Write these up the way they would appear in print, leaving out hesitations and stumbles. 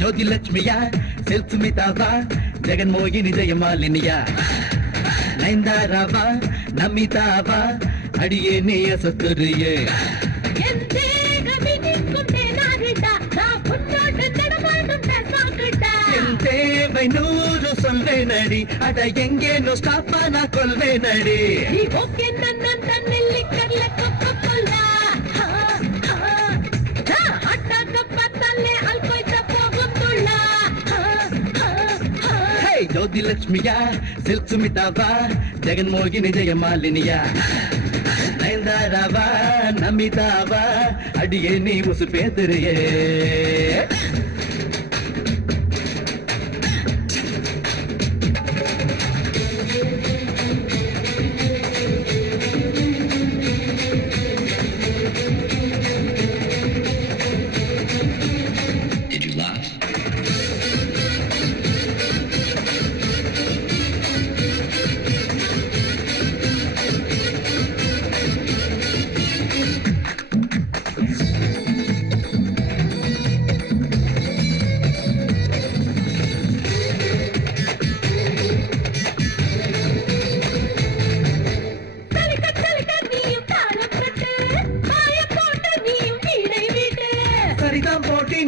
ಜ್ಯೋತಿ ಲಕ್ಷ್ಮಿಯ ಸುಮಿತಾವ ಜಗನ್ಮೋಹಿನಿ ಜಯಮಾಲಿನಿಯ ನೈಂದಾರವ ನಮಿತಾವ ಅಡಿಗೆ ನೀಯ ಸತ್ತುರಿಯೇ ನೂರು ಸೊಲ್ವೆ ನಡಿ ಅದ ಎಂಗೇನು ಸ್ಟಾಪನ ಕೊಲ್ವೆ ನಡಿ ಜ್ಯೋತಿ ಲಕ್ಷ್ಮಿಯ ಸುಮಿತಾವ ಜಗನ್ಮೋಹಿನಿ ಜಯಮಾಲಿನಿಯ ನೈಂದಾರವ ನಮಿತಾವ ಅಡಿಗೆ ನೀವು ಸುಪೇದರಿಯೇ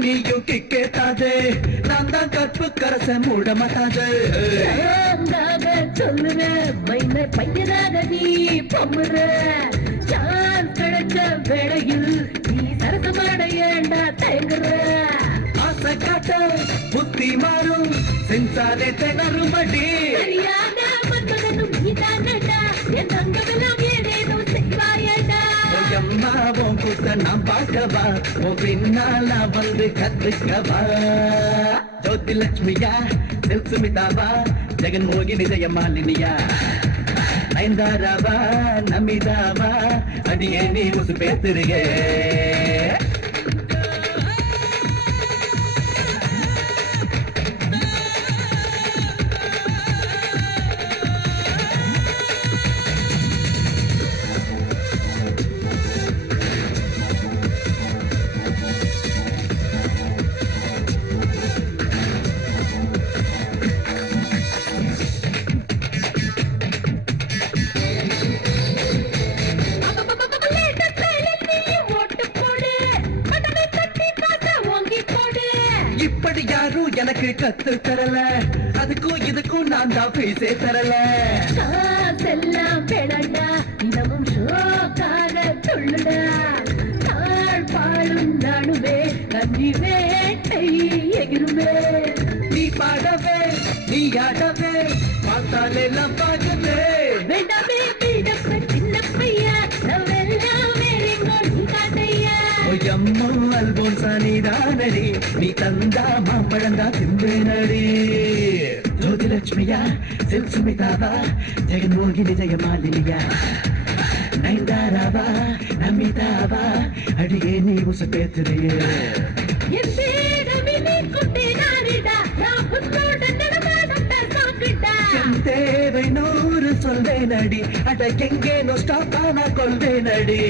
நீயும் கிக்கேட்டாதே நான் தான் கற்பு கரச மூட மாட்டாதே சொல்லுவேன் மைன பையனாக நீ பம்முற சான் கிடைச்ச வேளையில் நீ சரசமாட ஏண்டா தயங்குற ஆசை காட்ட புத்தி மாறும் சென்சாரே திணறுமடி சரியான மன்மதனும் நீதானடா என் அங்கமெல்லாம் ஏதேதோ செய்வாயடா அம்மாவும் கூட்ட நாம் பார்க்கவா உன் பின்னால வந்து கத்துக்கவா ಜ್ಯೋತಿ ಲಕ್ಷ್ಮಿಯ ಸುಮಿತಾವ ಜಗನ್ಮೋಹಿನಿ ಜಯಮಾಲಿನಿಯ ನೈಂದಾರವ ನಮಿತಾವ ಅಡಿಗೆ ನೀವು ಸುಪೇದರಿಯೇ இப்படி யாரும் எனக்கு கத்து தரல அதுக்கும் இதுக்கும் நான் தான் பீசே தரல எல்லாம் பெடண்டா இடமும் ஷோக்காக சொல்லுடா தாழ் பாடும் நானுவே கஞ்சி வேட்டை எகிருமே நீ பாடவே நீ ஆடவே பார்த்தாலே எல்லாம் பார்க்கவே வேண்டாமே பீடப்ப சின்ன பையா நாவெல்லாம் வேறெங்கோ நீ காட்டையா அம்மோ அல்போன் சானிதானடி நீ தந்தா மாம்பழந்தா திம்பேனடி ಜ್ಯೋತಿ ಲಕ್ಷ್ಮಿಯ ಸುಮಿತಾವ ಜಗನ್ಮೋಹಿನಿ ಜಯಮಾಲಿನಿಯ ನೈಂದಾರವ ನಮಿತಾವ ಅಡಿಗೆ ನೀವು ಸುಪೇದರಿಯೇ தேவை நூறு சொல்வே நடி அட எங்கேனோ ஸ்டாப்பான கொள்வே நடி